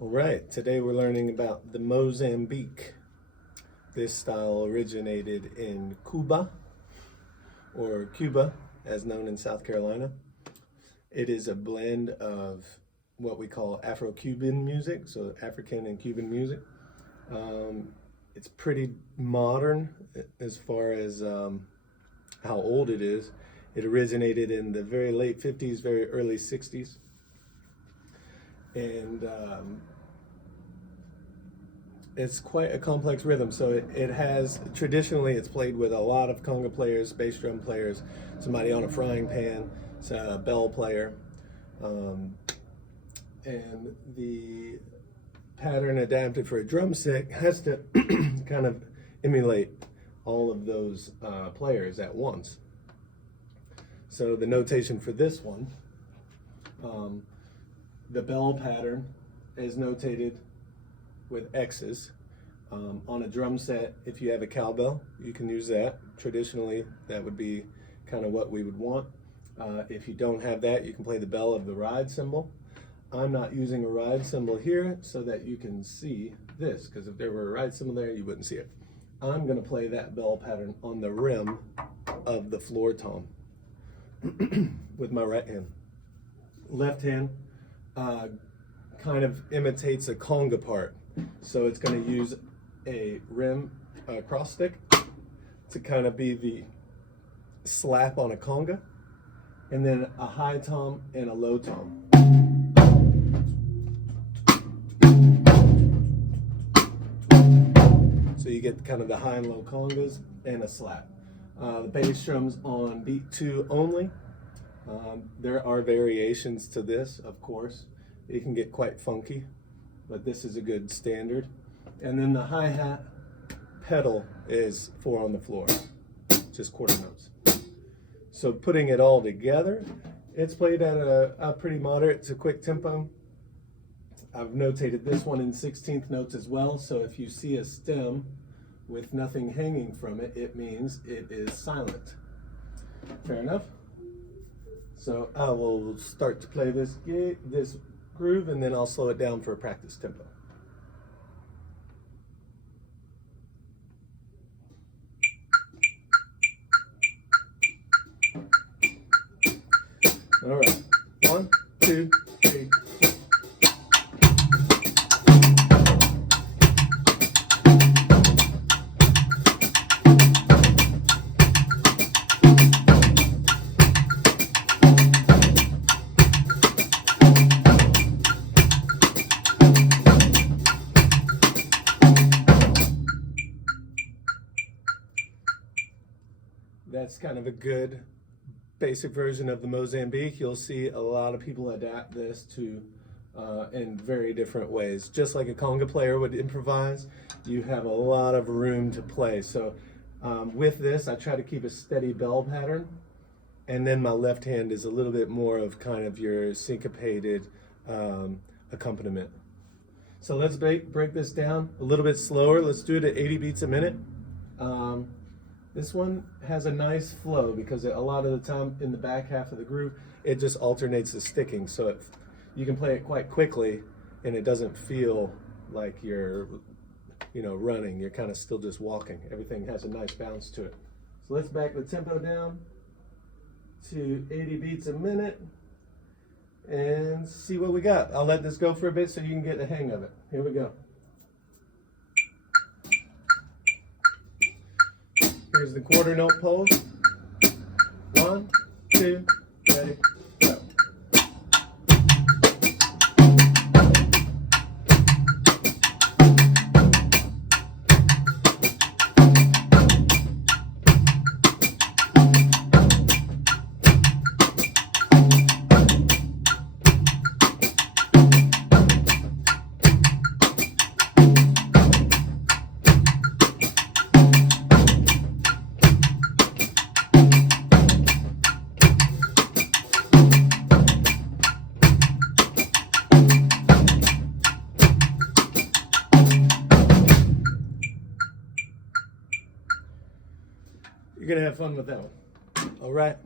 All right, today we're learning about the Mozambique. This style originated in Cuba, or Cuba, as known in South Carolina. It is a blend of what we call Afro-Cuban music, so African and Cuban music. It's pretty modern as far as how old it is. It originated in the very late 50s, very early 60s. And it's quite a complex rhythm. So it has, traditionally it's played with a lot of conga players, bass drum players, somebody on a frying pan, it's a bell player. And the pattern adapted for a drum set has to kind of emulate all of those players at once. So the notation for this one, the bell pattern is notated with X's. On a drum set, if you have a cowbell, you can use that. Traditionally, that would be kind of what we would want. If you don't have that, you can play the bell of the ride cymbal. I'm not using a ride cymbal here so that you can see this, because if there were a ride cymbal there, you wouldn't see it. I'm going to play that bell pattern on the rim of the floor tom with my right hand. Left hand kind of imitates a conga part. So it's going to use a rim cross stick to kind of be the slap on a conga, and then a high tom and a low tom. So you get kind of the high and low congas and a slap. The bass drums on beat 2 only. There are variations to this, of course. It can get quite funky, but this is a good standard. And then the hi-hat pedal is 4 on the floor, just quarter notes. So putting it all together, it's played at a pretty moderate to quick tempo. I've notated this one in 16th notes as well, so if you see a stem with nothing hanging from it, it means it is silent. Fair enough? So I will start to play this groove, and then I'll slow it down for a practice tempo. All right, 1, 2, 3. That's kind of a good basic version of the Mozambique. You'll see a lot of people adapt this to in very different ways. Just like a conga player would improvise, you have a lot of room to play. So with this, I try to keep a steady bell pattern, and then my left hand is a little bit more of kind of your syncopated accompaniment. So let's break this down a little bit slower. Let's do it at 80 beats a minute. This one has a nice flow because a lot of the time in the back half of the groove, it just alternates the sticking. So you can play it quite quickly and it doesn't feel like you're, running. You're kind of still just walking. Everything has a nice bounce to it. So let's back the tempo down to 80 beats a minute and see what we got. I'll let this go for a bit so you can get the hang of it. Here we go. Here's the quarter note pose. 1, 2, ready, go. You're gonna have fun with that one. All right.